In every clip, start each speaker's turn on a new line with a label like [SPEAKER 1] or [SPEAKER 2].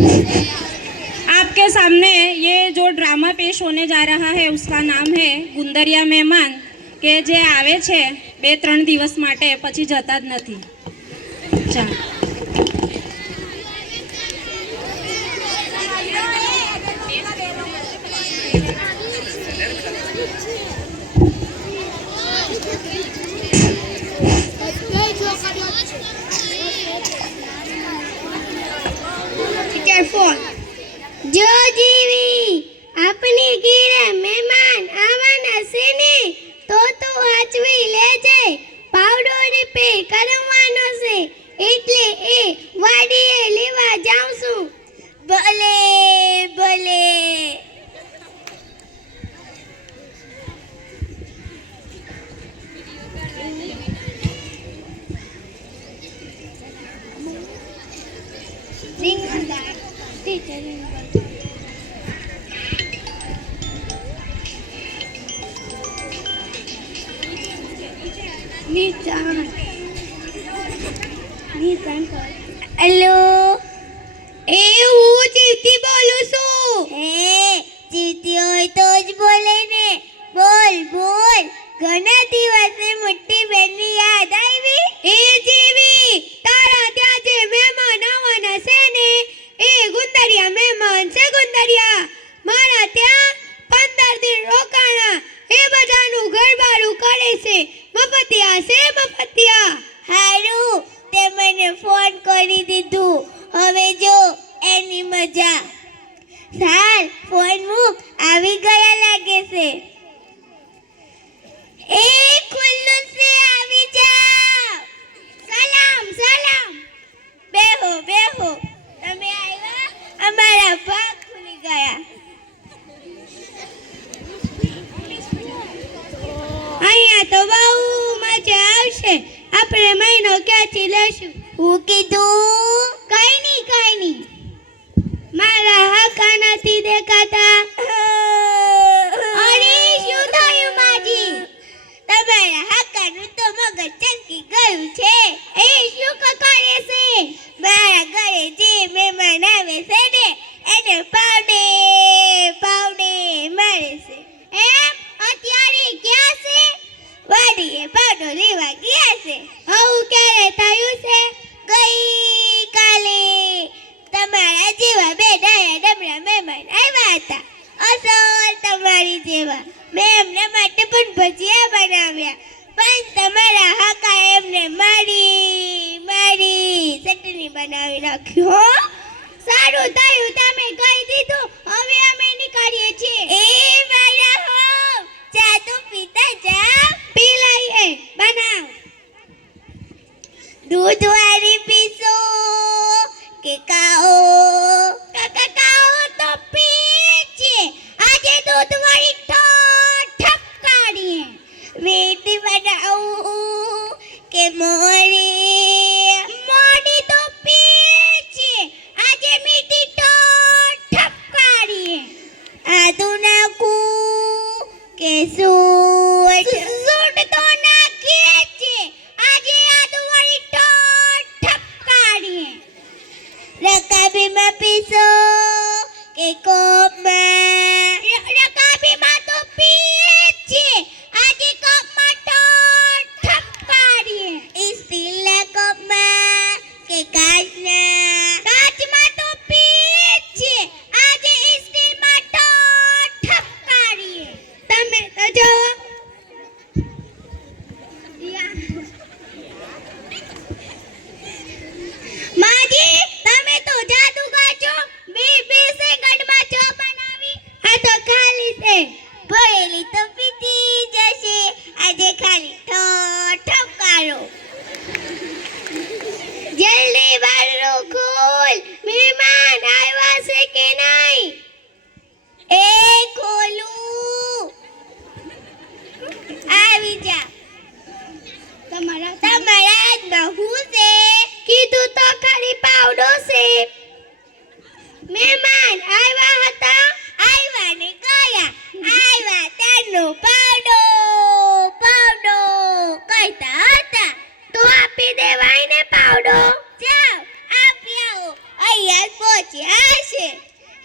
[SPEAKER 1] आपके सामने ये जो ड्रामा पेश होने जा रहा है, उसका नाम है ગુંદરિયા મહેમાન કે જે આવે છે બે ત્રણ દિવસ માટે પછી જતા જ નથી ચાલો
[SPEAKER 2] જો જીવી, આપની ઘીરે મહેમાન આવવાના છે ને, તો તું વાંચવી લેજે. પાવડો રીપે કરવાનો છે, એટલે એ વાડીએ લેવા જાઉં છું. ભલે ભલે. હેલો એ, હું જીવતી બોલું છું. હે જીવતી હોય તો જ બોલે ને. બોલ બોલ. ઘણા દિવસે મોટી બેનની યાદ આવી એ જીવી તારા ત્યાં જે મહેમાન આવવાના છે ને એ ગુંદરિયા મહેમાન છે ગુંદરિયા મારા ત્યાં પંદર દિન રોકાણા એ બધાનું ઘરબારું કરે છે મફતિયા છે મફતિયા હારું તે મને ફોન કરી દીધું હવે જો એની મજા સાલ ફોન મૂક આવી ગયા લાગે છે એ ખુલ્લું છે આવી જાઓ સલામ સલામ બેહો બેહો તમે આવ્યા અમારા પગ ખુલી ગયા અહીંયા તો બહુ મજા આવશે આપણે મહિનો ક્યાંથી લેશું? હું કીધું કઈ નહીં કઈ નહીં મારા હાકા નથી દેખાતા અરે શું થયું માજી તમારા હાકાનું તો મગજ ચમકી ગયું છે એ શું ક- કરે છે મારા ઘરે જે મહેમાન આવે છે ને એને પાવડે પાવડે મારે છે એમ અત્યારે ક્યાં છે પાવડો લેવા ગયા છે. આવું ક્યારે થયું છે? ગઈ કાલે તમારા જેવા બે ડાયા ડમરા મહેમાન આવ્યા હતા. અસલ તમારી જેવા. મેં એમના માટે પણ ભજીયા બનાવ્યા. પણ તમારા હાકા એમને મારી મારી ચટણી બનાવી નાખી, હો. સારું થયું કે કાઓ બોલ મહેમાન આવ્યા છે કે નહીં? એ ખોલું. આવી જા.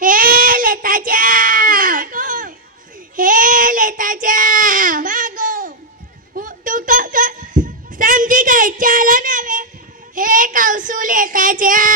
[SPEAKER 3] લેતા જાઓ હે લેતા જાઓ ભાગો તું ક- સમજી ગઈ. ચાલો ને હવે. હે કૌસુ લેતા જાઓ